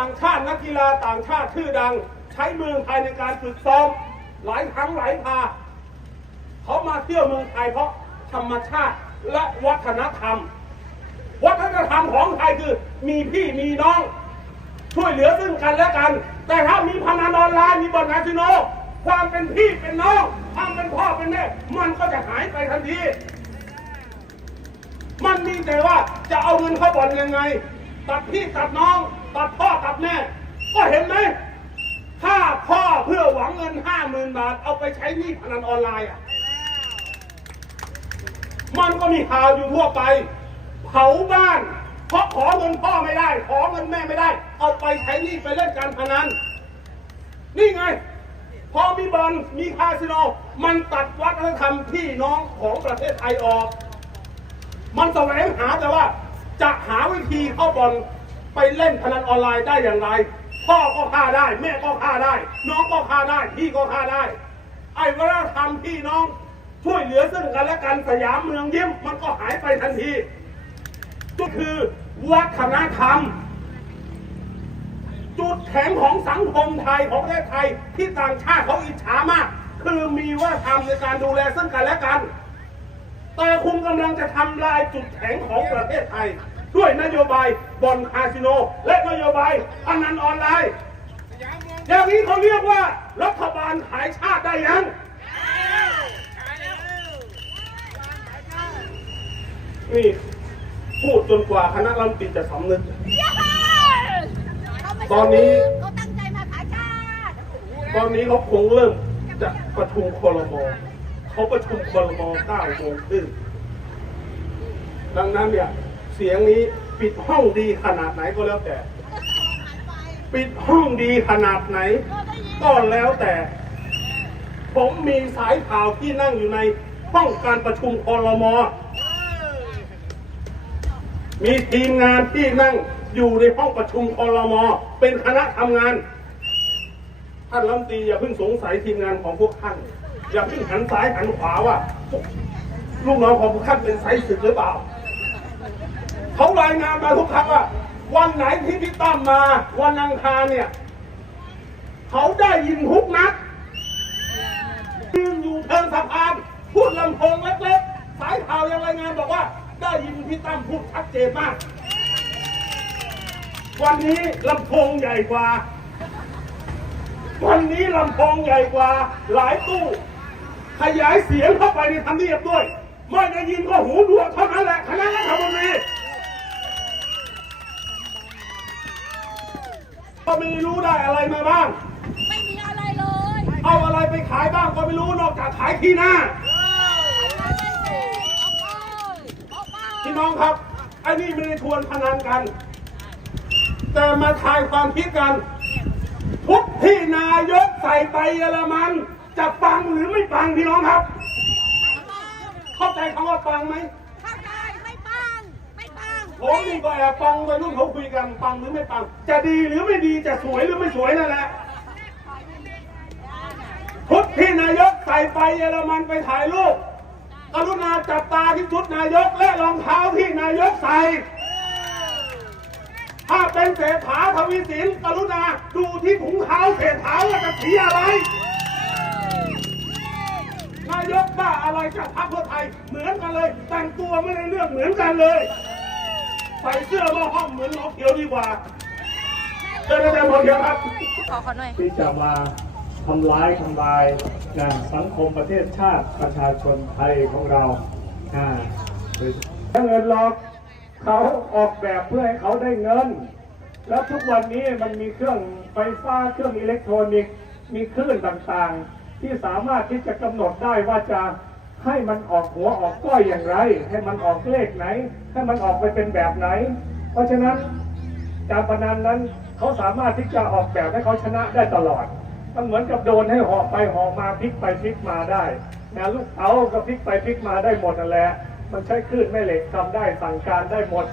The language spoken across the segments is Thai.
ต่างชาตินักกีฬาต่างชาติชื่อดัง ใช้เมืองไทยในการฝึกซ้อมหลายครั้งหลายพาเขามาเที่ยวเมืองไทยเพราะธรรมชาติและวัฒนธรรม วัฒนธรรมของไทยคือ มีพี่มีน้อง ช่วยเหลือซึ่งกันและกัน แต่ถ้ามีพนันออนไลน์มีบอลคาสิโนความเป็นพี่เป็นน้องความเป็นพ่อเป็นแม่มันก็จะหายไปทันทีมันมีแต่ว่าจะเอาเงินเข้าบ่อนยังไง ตัดพี่ตัดน้อง ตัดพ่อตัดแม่ ก็เห็นไหมถ้าพ่อเพื่อหวังเงินห้าหมื่นบาท เอาไปใช้หนี้พนันออนไลน์อะ มันก็มีข่าวอยู่ทั่วไป เผาบ้าน เพราะขอเงินพ่อไม่ได้ ขอเงินแม่ไม่ได้ เอาไปใช้หนี้ไปเล่นการพนัน นี่ไง พอมีบอลมีคาสิโน มันตัดวัฒนธรรมพี่น้องของประเทศไทยออก มันแสวงหาแต่ว่าจะหาวิธีเข้าบอล ไปเล่นพนันออนไลน์ได้อย่างไร พ่อก็ฆ่าได้ แม่ก็ฆ่าได้ น้องก็ฆ่าได้ พี่ก็ฆ่าได้ ไอ้วัฒนธรรมพี่น้องช่วยเหลือซึ่งกันและกันสยามเมืองยิ้มมันก็หายไปทันทีก็คือวัฒนธรรม จุดแข็งของสังคมไทยของประเทศไทยที่ต่างชาติเขาอิจฉามาก คือมีวัฒนธรรมในการดูแลซึ่งกันและกัน แต่คุณกำลังจะทำลายจุดแข็งของประเทศไทย ด้วยนโยบาย บอลคาสิโน และนโยบายพนันออนไลน์อย่างนี้เขาเรียกว่า รัฐบาลขายชาติได้ยังนี่พูดจนกว่าคณะรัฐมนตรีจะสำนึก ตอนนี้เขาตั้งใจมาขายชาติตอนนี้เขาคงเริ่มจะประชุมครมเขาประชุมครมเก้าโมงครึ่งดังนั้นเนี่ยเสียงนี้ ปิดห้องดีขนาดไหนก็แล้วแต่ ปิดห้องดีขนาดไหน ก็แล้วแต่ ผมมีสายข่าวที่นั่งอยู่ในห้องการประชุมครมมีทีมงานที่นั่งอยู่ในห้องประชุมครมเป็นคณะทำงานท่านรัฐมนตรีอย่าเพิ่งสงสัยทีมงานของพวกท่าน อย่าเพิ่งหันซ้ายหันขวาว่าลูกน้องของพวกท่านเป็นไซส์ศึกหรือเปล่า เขารายงานมาทุกครั้งว่า วันไหนที่พี่ตั้มมา วันอังคารเนี่ย เขาได้ยินทุกนัดยืนอยู่เทิงสะพานพูดลำโพงเล็กๆ สายข่าวยังรายงานบอกว่า ได้ยินพี่ตั้มพูดชัดเจนมาก วันนี้ลำโพงใหญ่กว่า วันนี้ลำโพงใหญ่กว่า หลายตู้ขยายเสียงเข้าไปในทำเนียบด้วย ไม่ได้ยินก็หูหนวกเท่านั้นแหละคณะรัฐมนตรี ก็ไม่รู้ได้อะไรมาบ้าง ไม่มีอะไรเลยเอาอะไรไปขายบ้างก็ไม่รู้นอกจากขายที่หน้า พี่น้องครับไอ้นี่ไม่ได้ชวนพนันกัน แต่มาทายความคิดกัน ทุกที่นายกใส่ไปเยอรมัน จะปังหรือไม่ปังพี่น้องครับ เข้าใจคำว่าปังไหม ผมนี่ก็แอบปังไปรุ่นเขาคุยกันปังหรือไม่ปัง จะดีหรือไม่ดีจะสวยหรือไม่สวยนั่นแหละชุดที่นายกใส่ไปเยอรมันไปถ่ายรูปกรุณาจับตาที่ชุดนายกและรองเท้าที่นายกใส่ถ้าเป็นเศรษฐาทวีสินกรุณาดูที่ถุงเท้าเศรษฐาว่าจะสีอะไรนายกบ้าอะไรจากพรรคเพื่อไทยเหมือนกันเลย แต่งตัวไม่ได้เรื่องเหมือนกันเลย ใส่เสื้อมาห้อมเหมือนหมอเขียวดีกว่าเดินอาจารย์หมอเขียวครับขอขอหน่อยที่จะมาทำร้ายทำลายนะสังคมประเทศชาติประชาชนไทยของเราอ่าโดยเงินหรอกเขาออกแบบเพื่อให้เขาได้เงิน แล้วทุกวันนี้มันมีเครื่องไฟฟ้าเครื่องอิเล็กทรอนิกส์มีคลื่นต่างๆ ที่สามารถที่จะกำหนดได้ว่าจะ ให้มันออกหัวออกก้อยอย่างไร ให้มันออกเลขไหน ให้มันออกไปเป็นแบบไหน เพราะฉะนั้นการพนันนั้นเขาสามารถที่จะออกแบบให้เขาชนะได้ตลอด มันเหมือนกับโดนให้หอกไปหอกมาพลิกไปพลิกมาได้นะลูกเต๋าก็พลิกไปพลิกมาได้หมดนั่นแหละ มันใช้คลื่นแม่เหล็กทำได้สั่งการได้หมด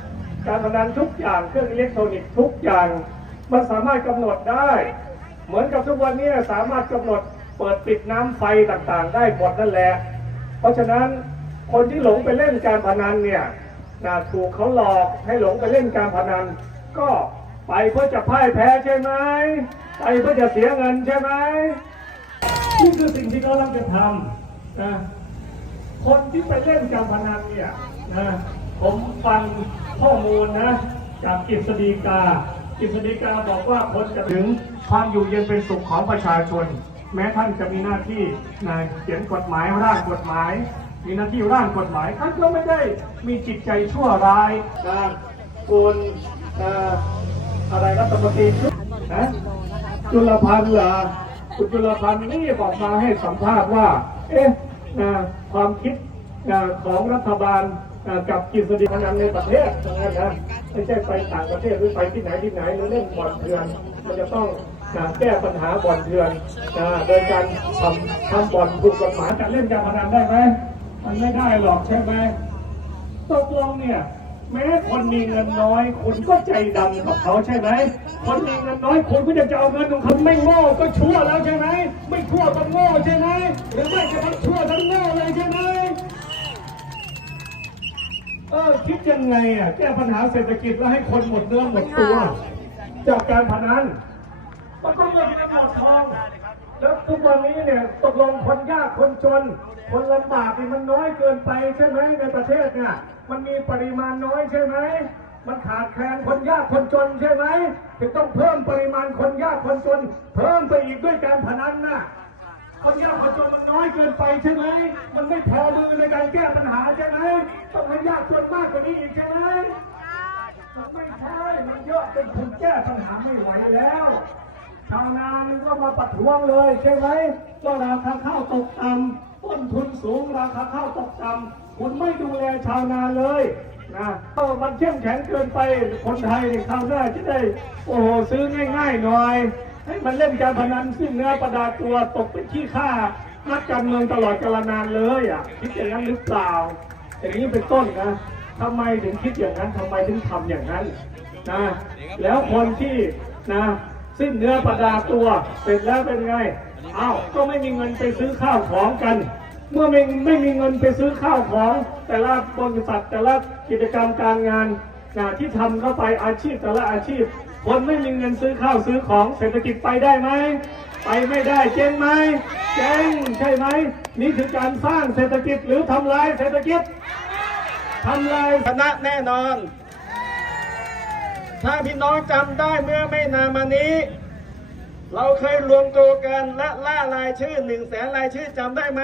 การพนันทุกอย่างเครื่องอิเล็กทรอนิกส์ทุกอย่าง มันสามารถกำหนดได้ เหมือนกับทุกวันนี้สามารถกำหนดเปิดปิดน้ำไฟต่างๆ ได้หมดนั่นแหละ เพราะฉะนั้นคนที่หลงไปเล่นการพนันเนี่ยนะถูกเขาหลอกให้หลงไปเล่นการพนัน ก็ไปเพื่อจะพ่ายแพ้ใช่ไหมไปเพื่อจะเสียเงินใช่ไหมนี่คือสิ่งที่เขาลังจะทำนะคนที่ไปเล่นการพนันเนี่ยนะผมฟังข้อมูลนะจากกฤษฎีกากฤษฎีกาบอกว่าคนจะถึงความอยู่เย็นเป็นสุขของประชาชน แม้ท่านจะมีหน้าที่นเขียนกฎหมายร่างกฎหมาย มีหน้าที่ร่างกฎหมายท่านก็ไม่ได้มีจิตใจชั่วร้ายนะคุณอ่ออะไรรัฐมนตรีนะจุลพันธ์เหรอคุณจุลพันธ์นี่บอกมาให้สัมภาษณ์ว่า เอ๊ะความคิดของรัฐบาลกับกฤษฎีพนันในประเทศนะไม่ใช่ไปต่างประเทศหรือไปที่ไหนที่ไหนหรือเล่นบอนเถื่อนมันจะต้อง นะแก้ปัญหาบ่อนเถื่อนโดยการทำทำบ่อนถูกกฎหมายจะเล่นการพนันได้ไหมมันไม่ได้หรอกใช่ไหมตกลงเนี่ยแม้คนมีเงินน้อยคุณก็ใจดำกับเขาใช่ไหมคนมีเงินน้อยคุณก็จะจะเอาเงินของเขาไม่โง่ก็ชั่วแล้วใช่ไหมไม่ชั่วก็โง่ใช่ไหมหรือไม่จะทั้งชั่วทั้งโง่เลยใช่ไหมเออคิดยังไงอะแก้ปัญหาเศรษฐกิจแล้วให้คนหมดเนื้อหมดตัว จากการพนัน มันก็เงินเงินหมดทองแล้วทุกวันนี้เนี่ยตกลงคนยากคนจน คนลำบากนี่มันน้อยเกินไปใช่ไหมในประเทศเนี่ย มันมีปริมาณน้อยใช่ไหมมันขาดแคลนคนยากคนจนใช่ไหมถึงต้องเพิ่มปริมาณคนยากคนจน เพิ่มไปอีกด้วยการพนันน่ะคนยากคนจนมันน้อยเกินไปใช่ไหมมันไม่พอมือในการแก้ปัญหาใช่ไหมต้องให้ยากจนมากกว่านี้อีกใช่ไหมมันไม่ใช่มันเยอะจนคุณแก้ปัญหาไม่ไหวแล้ว ชาวนามันก็มาประท้วงเลยใช่ไหมก็ราคาข้าวตกต่ำต้นทุนสูงราคาข้าวตกต่ำคุณไม่ดูแลชาวนาเลยนะเออมันเข้มแข็งเกินไปคนไทยเนี่ยคราวหน้าจะได้ โอ้โหซื้อง่ายๆหน่อย ให้มันเล่นการพนันซึ่งเนื้อประดาตัวตกเป็นขี้ข้านักการเมืองตลอดกาลนานเลยอะคิดอย่างนั้นหรือเปล่าอย่างนี้เป็นต้นนะทำไมถึงคิดอย่างนั้นทำไมถึงทำอย่างนั้นนะแล้วคนที่นะ สิ้นเนื้อประดาตัวเสร็จแล้วเป็นไงอ้าวก็ไม่มีเงินไปซื้อข้าวของกัน เมื่อไม่ไม่มีเงินไปซื้อข้าวของ แต่ละบริษัทแต่ละกิจกรรมการงานนที่ทำเข้าไปอาชีพแต่ละอาชีพ คนไม่มีเงินซื้อข้าวซื้อของเศรษฐกิจไปได้ไหมไปไม่ได้เจ๊งไหมเจ๊งใช่ไหมนี่คือการสร้างเศรษฐกิจหรือทำลายเศรษฐกิจทำลายชนะแน่นอน ถ้าพี่น้องจำได้เมื่อไม่นานมานี้ เราเคยรวมตัวกันและล่ารายชื่อหนึ่งแสนรายชื่อจำได้ไหม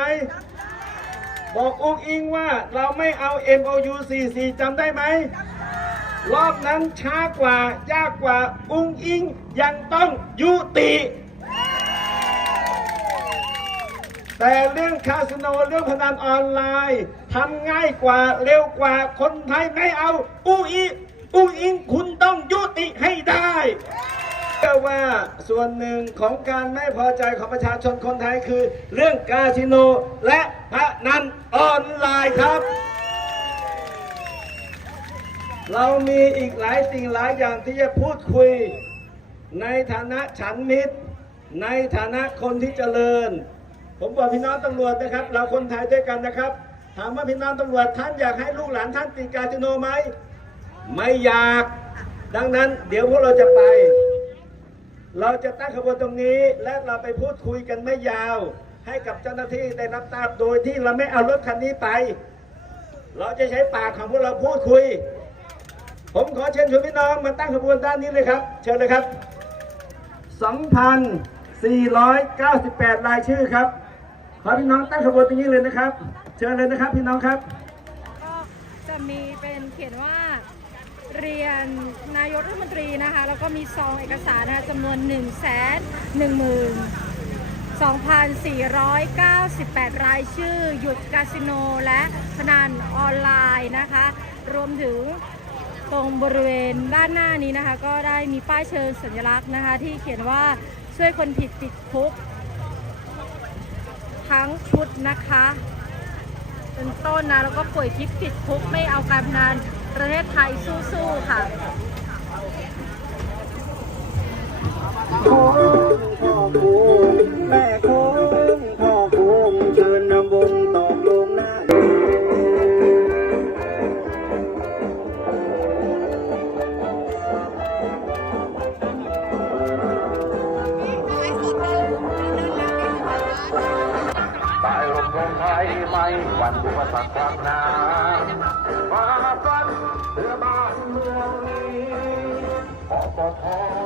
บอกอุ้งอิงว่าเราไม่เอา MOU 44จำได้ไหม รอบนั้นช้ากว่ายากกว่าอุ้งอิงยังต้องยุติ แต่เรื่องคาสิโนเรื่องพนันออนไลน์ทำง่ายกว่าเร็วกว่าคนไทยไม่เอาอุ้งอิง อุ้งอิงคุณต้องยุติให้ได้เชื่อว่าส่วนหนึ่งของการไม่พอใจของประชาชนคนไทยคือ เรื่องคาสิโนและพนันออนไลน์ครับ เรามีอีกหลายสิ่งหลายอย่างที่จะพูดคุย ในฐานะฉันมิตร ในฐานะคนที่เจริญ ผมบอกพี่น้องตำรวจนะครับ เราคนไทยด้วยกันนะครับ ถามว่าพี่น้องตำรวจท่านอยากให้ลูกหลานท่านติดกาสิโนไหม ไม่อยาก ดังนั้น เดี๋ยวพวกเราจะไป เราจะตั้งขบวนตรงนี้ และเราไปพูดคุยกันไม่ยาว ให้กับเจ้าหน้าที่ได้รับทราบโดยที่เราไม่เอารถคันนี้ไป เราจะใช้ปากของพวกเราพูดคุย ผมขอเชิญชวนพี่น้องมาตั้งขบวนด้านนี้เลยครับ เชิญเลยครับ 2,498 รายชื่อครับขอพี่น้องตั้งขบวนตรงนี้เลยนะครับ เชิญเลยนะครับพี่น้องครับ ก็จะมีเป็นเขียนว่า เรียนนายกรัฐมนตรีนะคะ แล้วก็มีซองเอกสารนะคะจำนวน1 1 1 2,498 รายชื่อ หยุดคาสิโนและพนันออนไลน์นะคะ รวมถึงตรงบริเวณด้านหน้านี้นะคะ ก็ได้มีป้ายเชิญสัญลักษณ์นะคะ ที่เขียนว่าช่วยคนผิดติดคุก ทั้งชุดนะคะ เป็นต้นนะ แล้วก็ป่วยทิพย์ติดคุกไม่เอาการพนัน ประเทศไทยสู้ๆค่ะโค้งพ่อโค้งแม่โค้ ปปท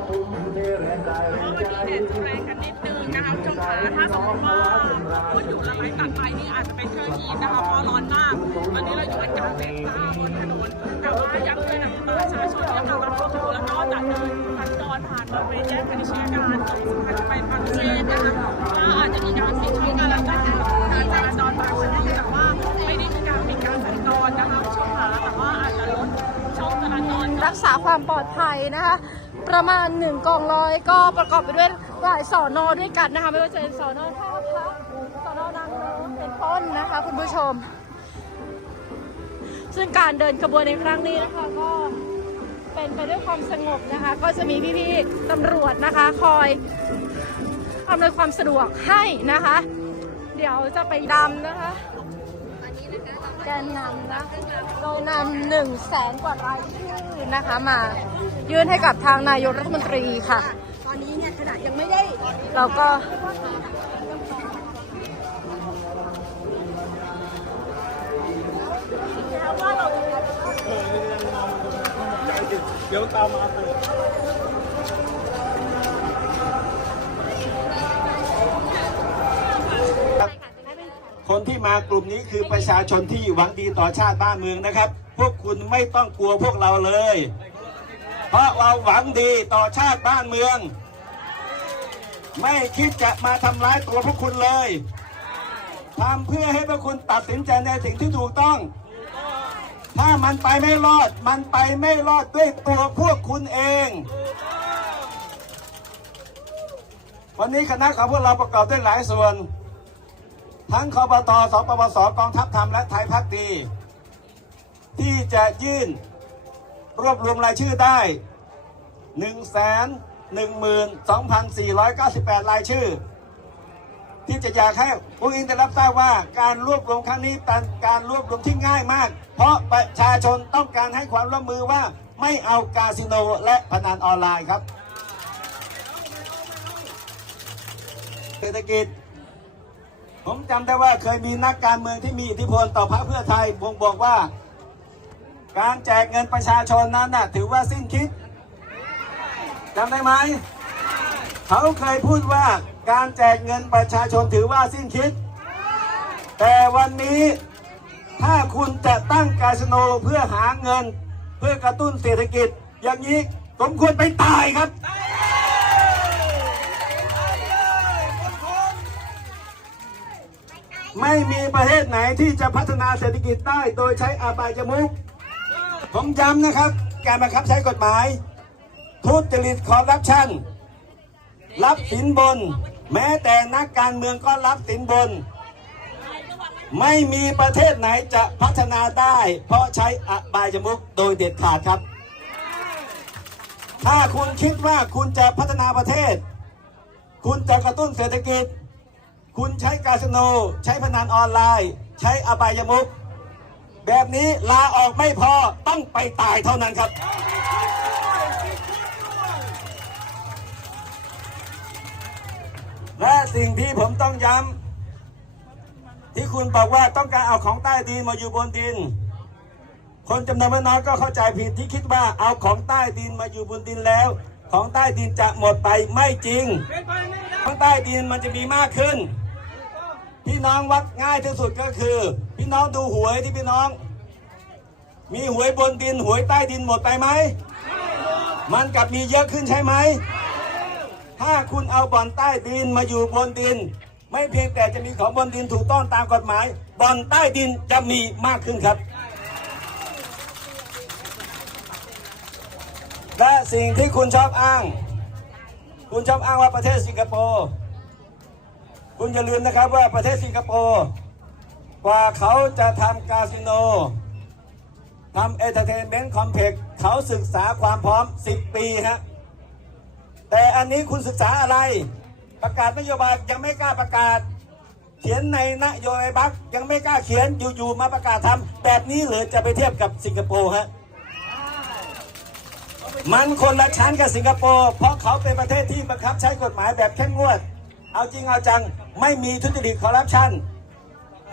ทุ่มเทแรงกายแรงใจแรงกันนิดนึงนะคะคุณผู้ชมคะถ้าสมมติว่าคุณอยู่ละไม้ตัดไปนี่อาจจะเป็นเทอร์ทีนนะคะเพราะร้อนมากตอนนี้เราอยู่กันกลางแดดฟ้าบนถนนแต่ว่าย้ำเลยนประชาชนที่กำลังเข้าสู่แล้วก็จะเดินสัญจรผ่านบริเวณแยกพนิชยการตรงสุพรรณไปบางเขนนะคะว่าอาจจะมีการปิดช่องการจราจรการจราจรบางชนิดแต่ว่าไม่ได้มีการปิดการสัญจรนะคะ รักษาความปลอดภัยนะคะ ประมาณหนึ่งกองร้อยก็ประกอบไปด้วยหลายสอนอด้วยกันนะคะ ไม่ว่าจะเป็นสอนอท่าพระสอนอนางเลิ้งเป็นต้นนะคะ คุณผู้ชม ซึ่งการเดินขบวนในครั้งนี้นะคะก็เป็นไปด้วยความสงบนะคะ ก็จะมีพี่ๆตำรวจนะคะ คอยอำนวยความสะดวกให้นะคะ เดี๋ยวจะไปดำนะคะ แกนนำนะโดยนำหนึ่งแสนกว่ารายชื่อนะคะมายื่นให้กับทางนายกรัฐมนตรีค่ะ ตอนนี้เนี่ยขนาดยังไม่ได้ เราก็เดี๋ยวตามมาเลย คนที่มากลุ่มนี้คือประชาชนที่หวังดีต่อชาติบ้านเมืองนะครับ พวกคุณไม่ต้องกลัวพวกเราเลย เพราะเราหวังดีต่อชาติบ้านเมือง ไม่คิดจะมาทำร้ายตัวพวกคุณเลยทำเพื่อให้พวกคุณตัดสินใจในสิ่งที่ถูกต้อง ถ้ามันไปไม่รอด มันไปไม่รอดด้วยตัวพวกคุณเอง วันนี้คณะของพวกเราประกอบด้วยหลายส่วน ทั้งคอปตสปปสกองทัพธรรมและไทยพักดี ที่จะยื่นรวบรวมรายชื่อได้ 1 1 2 4 9 8 รายชื่อ ที่จะอยากให้ผู้อิงได้รับทราบว่าการรวบรวมครั้งนี้เป็นการรวบรวมที่ง่ายมาก เพราะประชาชนต้องการให้ความร่วมมือว่าไม่เอาคาสิโนและพนันออนไลน์ครับเศรษฐกิจ ผมจำได้ว่าเคยมีนักการเมืองที่มีอิทธิพลต่อพรรคเพื่อไทยผมบอกว่า การแจกเงินประชาชนนั้นน่ะถือว่าสิ้นคิดจำได้ไหมเขาเคยพูดว่าการแจกเงินประชาชนถือว่าสิ้นคิด แต่วันนี้ถ้าคุณจะตั้งคาสโนเพื่อหาเงิน เพื่อกระตุ้นเศรษฐกิจ อย่างนี้สมควรไปตายครับ ไม่มีประเทศไหนที่จะพัฒนาเศรษฐกิจได้โดยใช้อบายจมุก ผมย้ำนะครับ การบังคับใช้กฎหมาย ทุจริตคอร์รัปชันรับสินบน แม้แต่นักการเมืองก็รับสินบน ไม่มีประเทศไหนจะพัฒนาได้ เพราะใช้อบายจมุกโดยเด็ดขาดครับ ถ้าคุณคิดว่าคุณจะพัฒนาประเทศ คุณจะกระตุ้นเศรษฐกิจ คุณใช้คาสโน ใช้พนันออนไลน์ ใช้อบายมุก แบบนี้ลาออกไม่พอต้องไปตายเท่านั้นครับ และสิ่งที่ผมต้องย้ำที่คุณบอกว่าต้องการเอาของใต้ดินมาอยู่บนดิน คนจำนวนไม่น้อยก็เข้าใจผิดที่คิดว่าเอาของใต้ดินมาอยู่บนดินแล้ว ของใต้ดินจะหมดไปไม่จริงของใต้ดินมันจะมีมากขึ้น พี่น้องวัดง่ายที่สุดก็คือ พี่น้องดูหวยที่พี่น้อง มีหวยบนดินหวยใต้ดินหมดไปไหมมันกลับมีเยอะขึ้นใช่ไหมถ้าคุณเอาบ่อนใต้ดินมาอยู่บนดิน ไม่เพียงแต่จะมีของบนดินถูกต้องตามกฎหมายบ่อนใต้ดินจะมีมากขึ้นครับ และสิ่งที่คุณชอบอ้าง คุณชอบอ้างว่าประเทศสิงคโปร์ คุณอย่าลืมนะครับว่าประเทศสิงคโปร์กว่าเขาจะทำคาสิโนทำเอเ r อร์เทนเมนต์คอมเพล็กซ์เขาศึกษาความพร้อม 10 ปีฮะแต่อันนี้คุณศึกษาอะไร ประกาศนโยบายยังไม่กล้าประกาศ เขียนในนโยบายบักยังไม่กล้าเขียนอยู่ๆมาประกาศทำแบบนี้เหรือจะไปเทียบกับสิงคโปร์ฮะมันคนละชั้นกับสิงคโปร์เพราะเขาเป็นประเทศที่บังคับใช้กฎหมายแบบเข้มงวด เอาจริงเอาจัง ไม่มีทุจริตคอร์รัปชัน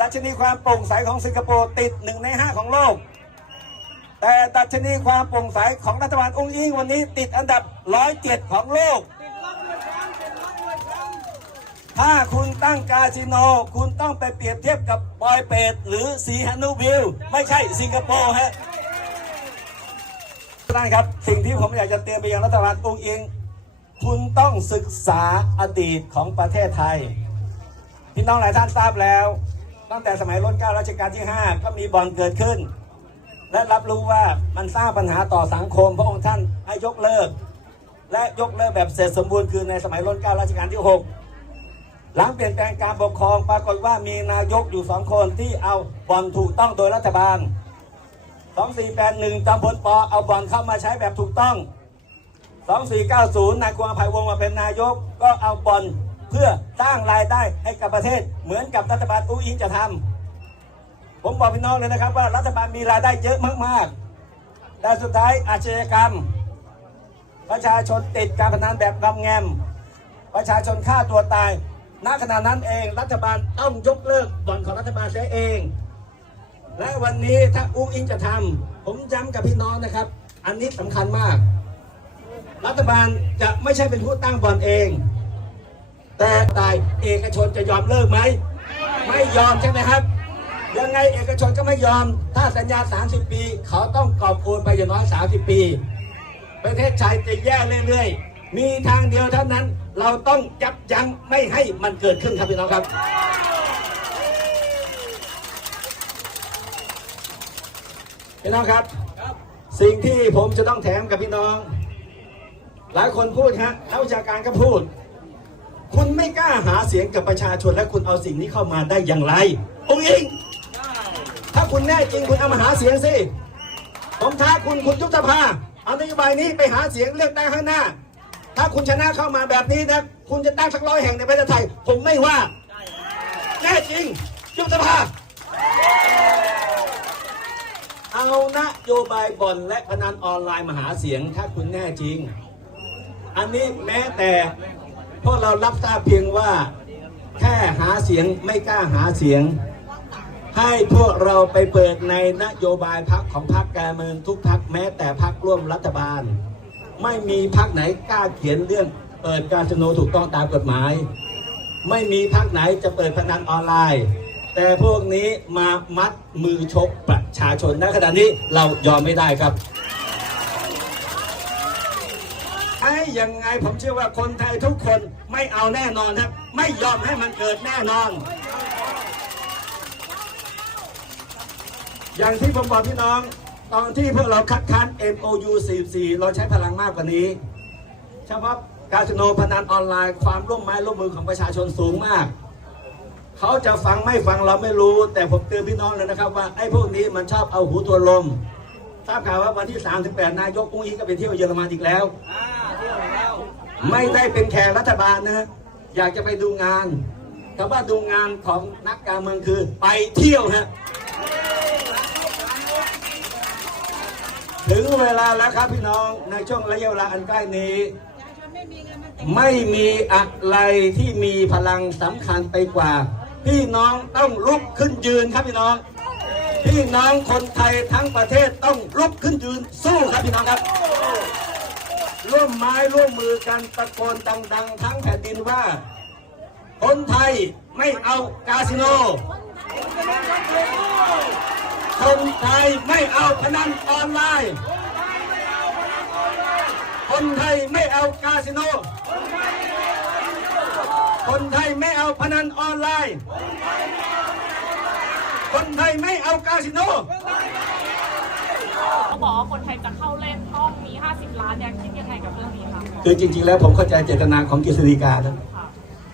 ดัชนีความโปร่งใสของสิงคโปร์ติดหนึ่งในห้าของโลก แต่ดัชนีความโปร่งใสของรัฐบาลองค์อิงวันนี้ติดอันดับ107ของโลก ถ้าคุณตั้งคาสิโน คุณต้องไปเปรียบเทียบกับบอยเปตหรือสีฮันนูวิลไม่ใช่สิงคโปร์ฮะท่านครับสิ่งที่ผมอยากจะเตือนไปยังรัฐบาลองค์อิง คุณต้องศึกษาอดีตของประเทศไทย พี่น้องหลายท่านทราบแล้ว ตั้งแต่สมัยรัชการัชกาลที่ 5 ก็มีบ่อนเกิดขึ้น และรับรู้ว่ามันสร้างปัญหาต่อสังคม พระองค์ท่านให้ยกเลิก และยกเลิกแบบเสร็จสมบูรณ์คือในสมัยรัชการัชกาลที่ 6 หลังเปลี่ยนแปลงการปกครองปรากฏว่ามีนายกอยู่สองคนที่เอาบ่อนถูกต้องโดยรัฐบาล2481จำพลปอเอาบ่อนเข้ามาใช้แบบถูกต้อง 2490นายกวงอภัยวงศ์มาเป็นนายกก็เอาบอล พื่อสร้างรายได้ให้กับประเทศ เหมือนกับรัฐบาลอุ้งอิงจะทำผมบอกพี่น้องเลยนะครับว่ารัฐบาลมีรายได้เยอะมากๆแต่สุดท้ายอาชญากรรม ประชาชนติดการพนันแบบงำแงม ประชาชนฆ่าตัวตายณขณะนั้นเองรัฐบาลต้องยกเลิกบ่อนของรัฐบาลเสียเอง และวันนี้ถ้าอุ้งอิงจะทำผมย้ำกับพี่น้องนะครับ อันนี้สำคัญมาก รัฐบาลจะไม่ใช่เป็นผู้ตั้งบ่อนเอง แต่ตายเอกชนจะยอมเลิกไหม ไม่ยอมใช่ไหมครับ ยังไงเอกชนก็ไม่ยอม ถ้าสัญญา 30 ปี เขาต้องกอบโอนไปอย่างน้อย 30 ปี ประเทศชายจะแย่เรื่อยๆ มีทางเดียวเท่านั้น เราต้องยับยั้งไม่ให้มันเกิดขึ้นครับพี่น้องครับพี่น้องครับ สิ่งที่ผมจะต้องแถมกับพี่น้อง หลายคนพูดฮะนักวิชาการก็พูด คุณไม่กล้าหาเสียงกับประชาชนและคุณเอาสิ่งนี้เข้ามาได้อย่างไรองค์อิงถ้าคุณแน่จริงคุณเอามาหาเสียงสิผมท้าคุณคุณยุบสภาเอานโยบายนี้ไปหาเสียงเลือกตั้งข้างหน้า ถ้าคุณชนะเข้ามาแบบนี้นะคุณจะตั้งสักร้อยแห่งในประเทศไทย ผมไม่ว่าแน่จริงยุบสภาเอานโยบายบ่อนและพนันออนไลน์มาหาเสียงถ้าคุณแน่จริง อันนี้แม้แต่ พวกเรารับทราบเพียงว่าแค่หาเสียงไม่กล้าหาเสียง ให้พวกเราไปเปิดในนโยบายพักของพรรคการเมืองทุกพักแม้แต่พักร่วมรัฐบาล ไม่มีพักไหนกล้าเขียนเรื่องเปิดการสโนถูกต้องตามกฎหมาย ไม่มีพักไหนจะเปิดพนันออนไลน์ แต่พวกนี้มามัดมือชกประชาชนณขณะนี้เรายอมไม่ได้ครับ ไอ้ ยังไงผมเชื่อว่าคนไทยทุกคนไม่เอาแน่นอนครับ ไม่ยอมให้มันเกิดแน่นอน อย่างที่ผมบอกพี่น้อง ตอนที่พวกเราคัดค้าน MOU 44 เราใช้พลังมากกว่านี้เฉพาะคาสิโนพนันออนไลน์ความร่วมไม้ร่วมมือของประชาชนสูงมากเขาจะฟังไม่ฟังเราไม่รู้ แต่ผมเตือนพี่น้องเลยนะครับว่าไอ้พวกนี้มันชอบเอาหูตัวลมทราบข่าวว่าวันที่ 38 นายกอุ้งอิงก็ไปเที่ยวเยอรมันอีกแล้ว ไม่ได้เป็นแขกรัฐบาลนะฮะอยากจะไปดูงานคำว่าดูงานของนักการเมืองคือไปเที่ยวฮะถึงเวลาแล้วครับพี่น้องในช่วงระยะเวลาอันใกล้นี้ ไม่มีอะไรที่มีพลังสำคัญไปกว่า พี่น้องต้องลุกขึ้นยืนครับพี่น้อง พี่น้องคนไทยทั้งประเทศต้องลุกขึ้นยืนสู้ครับพี่น้องครับ ร่วมไม้ร่วมมือกันตะโกนดัง ๆ ทั้งแผ่นดินว่า คนไทยไม่เอาคาสิโน คนไทยไม่เอาพนันออนไลน์ คนไทยไม่เอาคาสิโน คนไทยไม่เอาพนันออนไลน์ คนไทยไม่เอาคาสิโนเขาบอกว่าคนไทยจะเข้าเล่นต้องมี 50 ล้านเนี่ยคิดยัง คะคือจริง ๆ แล้วผมเข้าใจเจตนาของกฤษฎีกานะ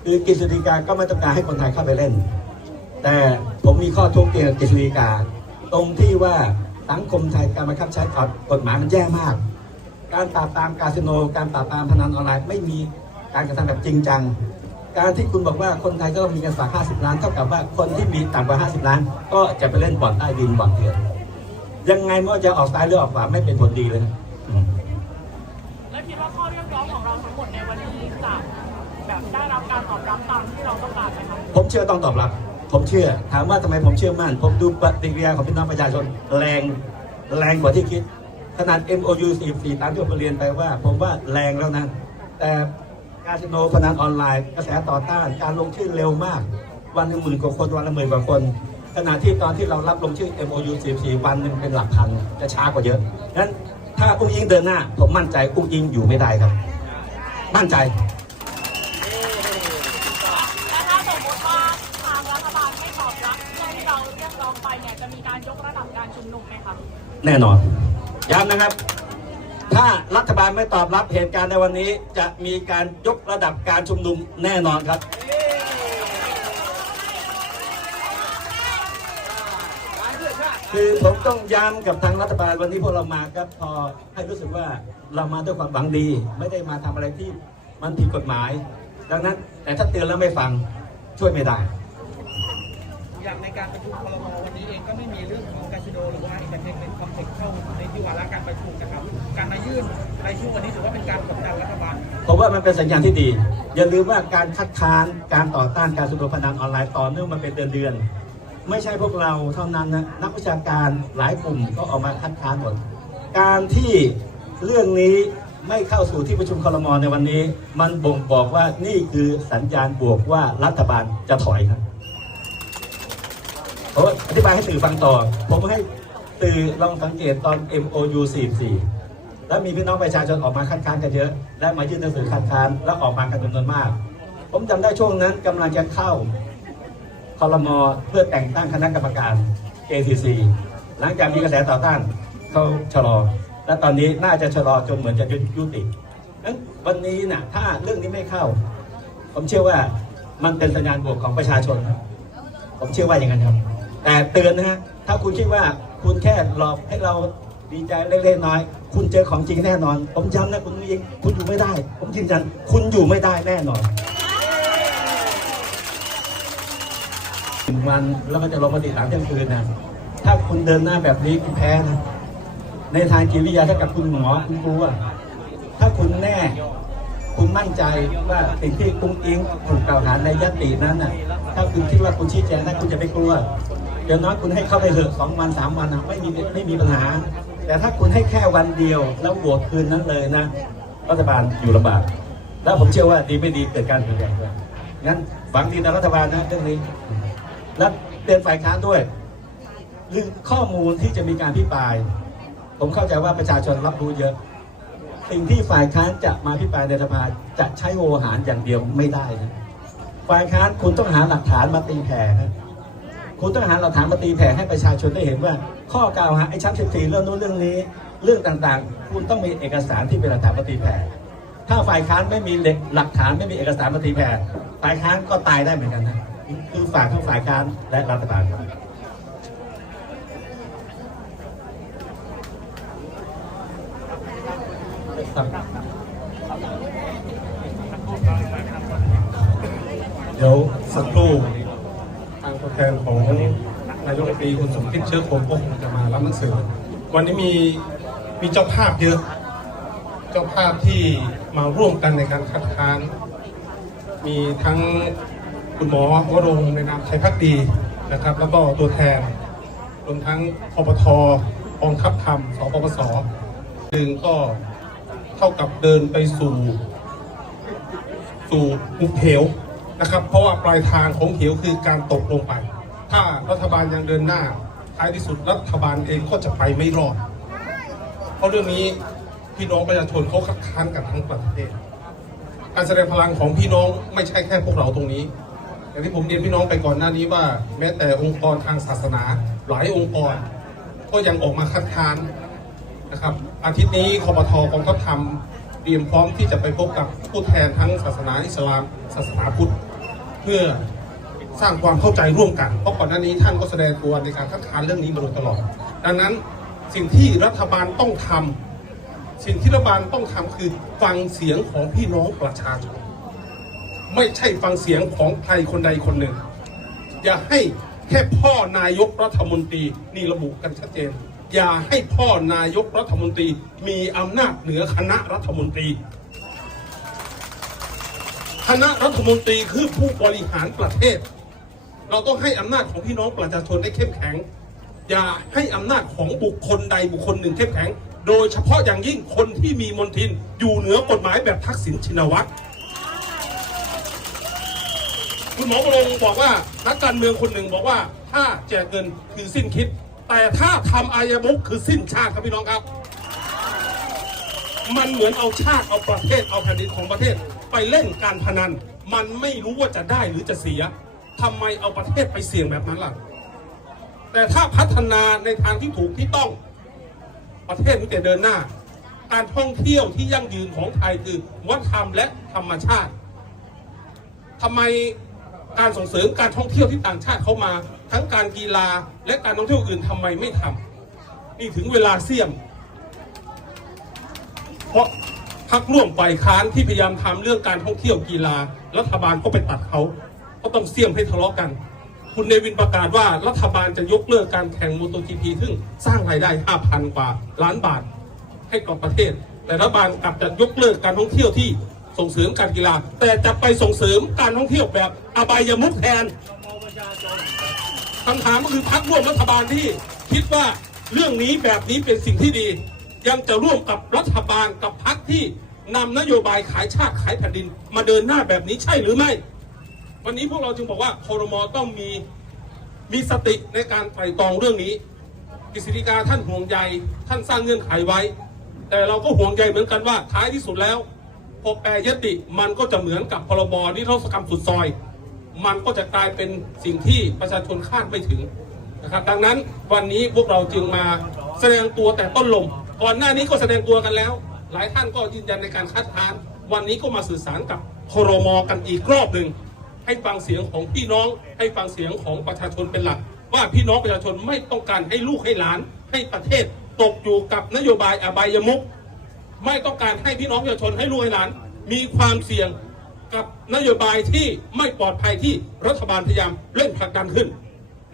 คือกฤษฎีกาก็ไม่ต้องการให้คนไทยเข้าไปเล่น แต่ผมมีข้อทุกข์เกี่ยวกับกฤษฎีกา ตรงที่ว่าสังคมไทยการบังคับใช้กฎหมายมันแย่มาก การปราบปรามคาสิโน การปราบปรามพนันออนไลน์ไม่มีการกระทำแบบจริงจัง การที่คุณบอกว่าคนไทยก็ต้องมีเงินฝาก 50 ล้านเท่ากับว่าคนที่มีต่ำกว่า 50 ล้าน ก็จะไปเล่นบ่อนใต้ดินบ่อนเถื่อนยังไงไม่ว่าจะออกซ้ายหรือออกขวาไม่เป็นผลดีเลยนะ ที่เราต้องการไหมคะผมเชื่อต้องตอบรับ ผมเชื่อ ถามว่าทำไมผมเชื่อมั่น ผมดูปฏิกิริยาของพี่น้องประชาชนแรงแรงกว่าที่คิด ขนาด MOU 44ตามที่ผมเรียนไปว่า ผมว่าแรงแล้วนะ แต่คาสิโนพนันออนไลน์กระแสต่อต้านการลงชื่อเร็วมาก วันหนึ่งหมื่นกว่าคนวันละหมื่นกว่าคน ขณะที่ตอนที่เรารับลงชื่อ MOU 44วันหนึ่งเป็นหลักพันจะช้ากว่าเยอะงั้นถ้าอุ้งอิงเดินหน้า ผมมั่นใจอุ้งอิงอยู่ไม่ได้ครับ มั่นใจ และถ้าสมมติว่าทางรัฐบาลไม่ตอบรับเรื่องที่เราเรียกร้องไปเนี่ยจะมีการยกระดับการชุมนุมไหมคะ แน่นอนย้ำนะครับ ถ้ารัฐบาลไม่ตอบรับเหตุการณ์ในวันนี้จะมีการยกระดับการชุมนุมแน่นอนครับ คือผมต้องย้ำกับทางรัฐบาลวันนี้พวกเรามาครับพอให้รู้สึกว่าเรามาด้วยความหวังดี ไม่ได้มาทำอะไรที่มันผิดกฎหมาย ดังนั้นแต่ถ้าเตือนแล้วไม่ฟังช่วยไม่ได้ อย่างในการประชุมครมวันนี้เองก็ไม่มีเรื่องของคาสิโนหรือว่าเอกเทคเป็นคอมเพล็กซ์เข้าในที่วาระการประชุมนะครับ การมายื่นรายชื่อวันนี้ถือว่าเป็นการกดดันรัฐบาลผมว่ามันเป็นสัญญาณที่ดี อย่าลืมว่าการคัดค้านการต่อต้านการสุดพนันออนไลน์ต่อเนื่องมาเป็นเดือนๆไม่ใช่พวกเราเท่านั้นนะนักวิชาการหลายกลุ่มก็ออกมาคัดค้านหมดการที่เรื่องนี้ไม่เข้าสู่ที่ประชุมครมในวันนี้ มันบ่งบอกว่านี่คือสัญญาณบวกว่ารัฐบาลจะถอยครับ ผมอธิบายให้สื่อฟังต่อ ผมให้สื่อลองสังเกตตอน MOU 44 แล้วมีพี่น้องประชาชนออกมาคัดค้านกันเยอะ และมายื่นหนังสือคัดค้านแล้วออกมากันจำนวนมาก ผมจำได้ช่วงนั้นกำลังจะเข้าคอรมอเพื่อแต่งตั้งคณะกรรมการ ACC หลังจากมีกระแสต่อต้านเขาชะลอ และตอนนี้น่าจะชะลอจนเหมือนจะยุตินั้นวันนี้น่ะถ้าเรื่องนี้ไม่เข้า ผมเชื่อว่ามันเป็นสัญญาณบวกของประชาชนครับ ผมเชื่อว่าอย่างนั้นครับ แต่เตือนนะฮะถ้าคุณคิดว่าคุณแค่หลอกให้เราดีใจเล็กๆน้อยคุณเจอของจริงแน่นอน ผมย้ำนะคุณยิงคุณอยู่ไม่ได้ ผมยืนยัน คุณอยู่ไม่ได้แน่นอนถึงวันแล้วมันจะลงมาติดหลังเที่ยงคืนนะถ้าคุณเดินหน้าแบบนี้คุณแพ้นะในทางจิตวิทยาถ้ากับคุณหมอคุณครูอะถ้าคุณแน่ คุณมั่นใจว่าสิ่งที่กุ้งอิงถูกกล่าวหาในยตินั้นน่ะ ถ้าคุณคิดว่าคุณชี้แจงได้คุณจะไม่กลัว เดี๋ยวน้อยคุณให้เข้าไปเถอะสองวันสามวันนะไม่มีไม่มีปัญหา แต่ถ้าคุณให้แค่วันเดียวแล้วโหวตคืนนั้นเลยนะรัฐบาลอยู่ลำบากแล้วผมเชื่อว่าดีไม่ดีเกิดการเปลี่ยนแปลงด้วยงั้นหวังดีนรัฐบาลนะเรื่องนี้ และเตือนฝ่ายค้านด้วยเรื่อข้อมูลที่จะมีการพิปราย ผมเข้าใจว่าประชาชนรับรู้เยอะ สิ่งที่ฝ่ายค้านจะมาพิปรายในสภาจะใช้โวหารอย่างเดียวไม่ได้นะฝ่ายค้านคุณต้องหาหลักฐานมาตีแผ่นะ คุณต้องหาหลักฐานมาตีแผ่ให้ประชาชนได้เห็นว่า ข้อกล่าวหาไอ้ชั้น14เรื่องนู้นเรื่องนี้ เรื่องต่างๆ คุณต้องมีเอกสารที่เป็นหลักฐานมาตีแผ่ถ้าฝ่ายค้านไม่มีหลักฐานไม่มีเอกสารมาตีแผ่ฝ่ายค้านก็ตายได้เหมือนกันนะคือฝากทั้งฝ่ายค้านและรัฐบาลครับ เดี๋ยวสักครู่ทางตัวแทนของ นายกรัฐมนตรีคุณสมคิดเชื้อคมก็คงจะมารับหนังสือ วันนี้มีมีเจ้าภาพเยอะ เจ้าภาพที่มาร่วมกันในการคัดค้าน มีทั้งคุณหมอวรงในนามไทยพักดีนะครับ แล้วก็ตัวแทนรวมทั้งคอปทกองทัพธรรมสปปสดึงก็เท่ากับเดินไปสู่สู่หุบเหวนะครับ เพราะว่าปลายทางของเหวคือการตกลงไป ถ้ารัฐบาลยังเดินหน้าท้ายที่สุดรัฐบาลเองก็จะไปไม่รอด เพราะเรื่องนี้พี่น้องประชาชนเขาคัดค้านกันทั้งประเทศ การแสดงพลังของพี่น้องไม่ใช่แค่พวกเราตรงนี้ อย่างที่ผมเรียนพี่น้องไปก่อนหน้านี้ว่า แม้แต่องค์กรทางศาสนาหลายองค์กร ก็ยังออกมาคัดค้านนะครับ อาทิตย์นี้คอปทกองทัพธรรมเตรียมพร้อมที่จะไปพบกับผู้แทนทั้งศาสนาอิสลามศาสนาพุทธ เพื่อ สร้างความเข้าใจร่วมกัน เพราะก่อนหน้านี้ท่านก็แสดงตัวในการคัดค้านเรื่องนี้มาโดยตลอด ดังนั้นสิ่งที่รัฐบาลต้องทำสิ่งที่รัฐบาลต้องทำคือฟังเสียงของพี่น้องประชาชนไม่ใช่ฟังเสียงของใครคนใดคนหนึ่ง อย่าให้แค่พ่อนายกรัฐมนตรีนี่ระบุกันชัดเจน อย่าให้พ่อนายกรัฐมนตรีมีอำนาจเหนือคณะรัฐมนตรี คณะรัฐมนตรีคือผู้บริหารประเทศ เราต้องให้อำนาจของพี่น้องประชาชนได้เข้มแข็ง อย่าให้อำนาจของบุคคลใดบุคคลหนึ่งเข้มแข็ง โดยเฉพาะอย่างยิ่งคนที่มีมนทินอยู่เหนือกฎหมายแบบทักษิณชินวัตรคุณหมอประลงบอกว่านักการเมืองคนหนึ่งบอกว่า ถ้าแจกเงินคือสิ้นคิด แต่ถ้าทำอายมุกคือสิ้นชาติครับพี่น้องครับ มันเหมือนเอาชาติเอาประเทศเอาแผ่นดินของประเทศ ไปเล่นการพนัน มันไม่รู้ว่าจะได้หรือจะเสีย ทำไมเอาประเทศไปเสี่ยงแบบนั้นล่ะ แต่ถ้าพัฒนาในทางที่ถูกที่ต้อง ประเทศมันจะเดินหน้า การท่องเที่ยวที่ยั่งยืนของไทยคือวัฒนธรรมและธรรมชาติทำไมการส่งเสริมการท่องเที่ยวที่ต่างชาติเข้ามา ทั้งการกีฬาและการท่องเที่ยวอื่นทำไมไม่ทำนี่ถึงเวลาเสี่ยม เพราะพักร่วมฝ่ายค้านที่พยายามทำเรื่องการท่องเที่ยวกีฬารัฐบาลก็ไปตัดเขา ก็ต้องเสี่ยมให้ทะเลาะกัน คุณเนวินประกาศว่ารัฐบาลจะยกเลิกการแข่งมอเตอร์จีพีซึ่งสร้างรายได้ 5,000 กว่าล้านบาทให้กับประเทศ แต่รัฐบาลกลับจะยกเลิกการท่องเที่ยวที่ส่งเสริมการกีฬา แต่จะไปส่งเสริมการท่องเที่ยวแบบอบายมุขแทนคำถามก็คือพักร่วมรัฐบาลที่คิดว่าเรื่องนี้แบบนี้เป็นสิ่งที่ดี ยังจะร่วมกับรัฐบาลกับพักที่นำนโยบายขายชาติขายแผ่นดิน มาเดินหน้าแบบนี้ใช่หรือไม่ วันนี้พวกเราจึงบอกว่าคอรมอต้องมีมีสติในการไตร่ตรองเรื่องนี้กฤษฎีกาท่านห่วงใยท่านสร้างเงื่อนไขไว้ แต่เราก็ห่วงใยเหมือนกันว่าท้ายที่สุดแล้วพอแปรยติมันก็จะเหมือนกับพรบนิรโทษกรรมสุดซอย มันก็จะกลายเป็นสิ่งที่ประชาชนคาดไม่ถึงนะครับดังนั้นวันนี้พวกเราจึงมาแสดงตัวแต่ต้นลม ก่อนหน้านี้ก็แสดงตัวกันแล้ว หลายท่านก็ยืนยันในการคัดค้าน วันนี้ก็มาสื่อสารกับครมกันอีกรอบหนึ่ง ให้ฟังเสียงของพี่น้อง ให้ฟังเสียงของประชาชนเป็นหลัก ว่าพี่น้องประชาชนไม่ต้องการให้ลูกให้หลาน ให้ประเทศตกอยู่กับนโยบายอบายมุขไม่ต้องการให้พี่น้องประชาชนให้ลูกให้หลาน มีความเสี่ยงกับนโยบายที่ไม่ปลอดภัยที่รัฐบาลพยายามเร่งผลักดันขึ้น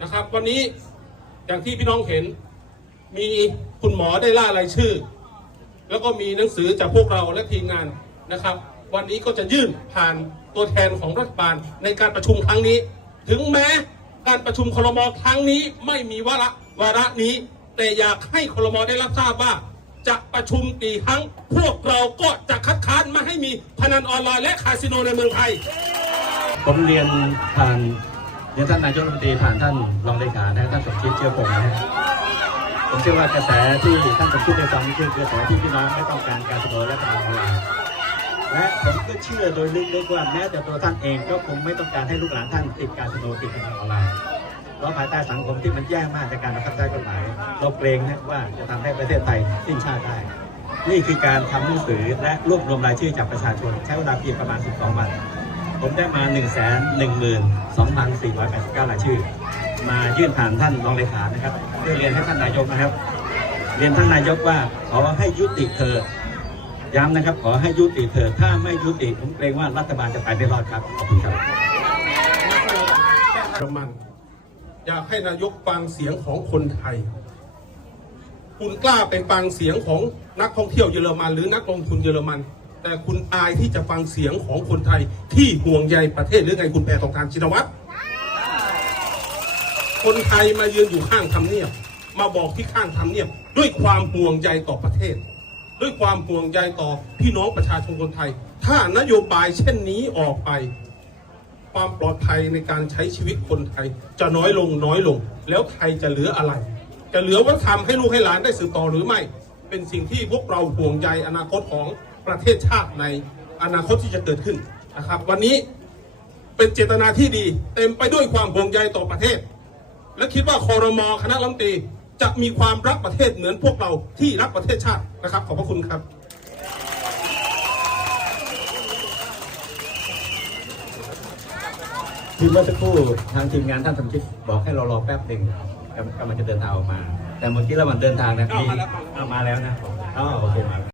นะครับ วันนี้อย่างที่พี่น้องเห็น มีคุณหมอได้ล่ารายชื่อ แล้วก็มีหนังสือจากพวกเราและทีมงานนะครับ วันนี้ก็จะยื่นผ่าน ตัวแทนของรัฐบาลในการประชุมครั้งนี้ ถึงแม้การประชุมครมครั้งนี้ไม่มีวาระวาระนี้ แต่อยากให้ครมได้รับทราบว่า จะประชุมกี่ครั้ง พวกเราก็จะคัดค้านไม่ให้มีพนันออนไลน์และคาสิโนในเมืองไทย ผมเรียนผ่านเรียนท่านนายกรัฐมนตรีผ่านท่านรองเลขานะท่านสมคิดเชื่อผมนะฮะผมเชื่อว่ากระแสที่ท่านสมคิดได้ฟังนี่คือกระแสที่พี่น้องไม่ต้องการการสนอและการออนไลน์ และผมก็เชื่อโดยลึกๆว่าแม้แต่ตัวท่านเองก็คงไม่ต้องการให้ลูกหลานท่านติดการสนติดการออนไลน์เพราะภายใต้สังคมที่มันแย่มากจากการบังคับใช้กฎหมายเราเกรงนะว่าจะทำให้ประเทศไทยสิ้นชาติได้ นี่คือการทำหนังสือและรวบรวมรายชื่อจากประชาชน ใช้เวลาเพียงประมาณ 12 วัน ผมได้มา 1 1 2 4 8 9รายชื่อ มายื่นผ่านท่านรองเลขานะครับเพื่อเรียนให้ท่านนายกนะครับ เรียนท่านนายกว่าขอให้ยุติเถิด ย้ำนะครับ ขอให้ยุติเถิดถ้าไม่ยุติผมเกรงว่ารัฐบาลจะไปไม่รอดครับขอบคุณครับประมันอยากให้นายกฟังเสียงของคนไทย คุณกล้าไปฟังเสียงของนักท่องเที่ยวเยอรมัน หรือนักลงทุนเยอรมัน แต่คุณอายที่จะฟังเสียงของคนไทย ที่ห่วงใยประเทศหรือไงคุณแพทองทานชินวัตรคนไทยมายืนอยู่ข้างทำเนียบ มาบอกที่ข้างทำเนียบ ด้วยความห่วงใยต่อประเทศ ด้วยความห่วงใยต่อพี่น้องประชาชนคนไทย ถ้านโยบายเช่นนี้ออกไป ความปลอดภัยในการใช้ชีวิตคนไทย จะน้อยลงน้อยลง แล้วไทยจะเหลืออะไร จะเหลือวัฒนธรรมให้ลูกให้หลานได้สืบต่อหรือไม่ เป็นสิ่งที่พวกเราห่วงใยอนาคตของประเทศชาติในอนาคตที่จะเกิดขึ้นนะครับ วันนี้เป็นเจตนาที่ดี เต็มไปด้วยความห่วงใยต่อประเทศ และคิดว่าคอรมอคณะรัฐมนตรี จะมีความรักประเทศเหมือนพวกเราที่รักประเทศชาตินะครับ ขอบพระคุณครับ ที่เมื่อสักครู่ทางทีมงานท่านสมคิดบอกให้เรารอแป๊บหนึ่งกำกำลังจะเดินทางออกมา แต่เมื่อกี้ระหว่างเดินทางนะมีเอามาแล้วเอามาแล้วนะอ๋อโอเคมาแล้ว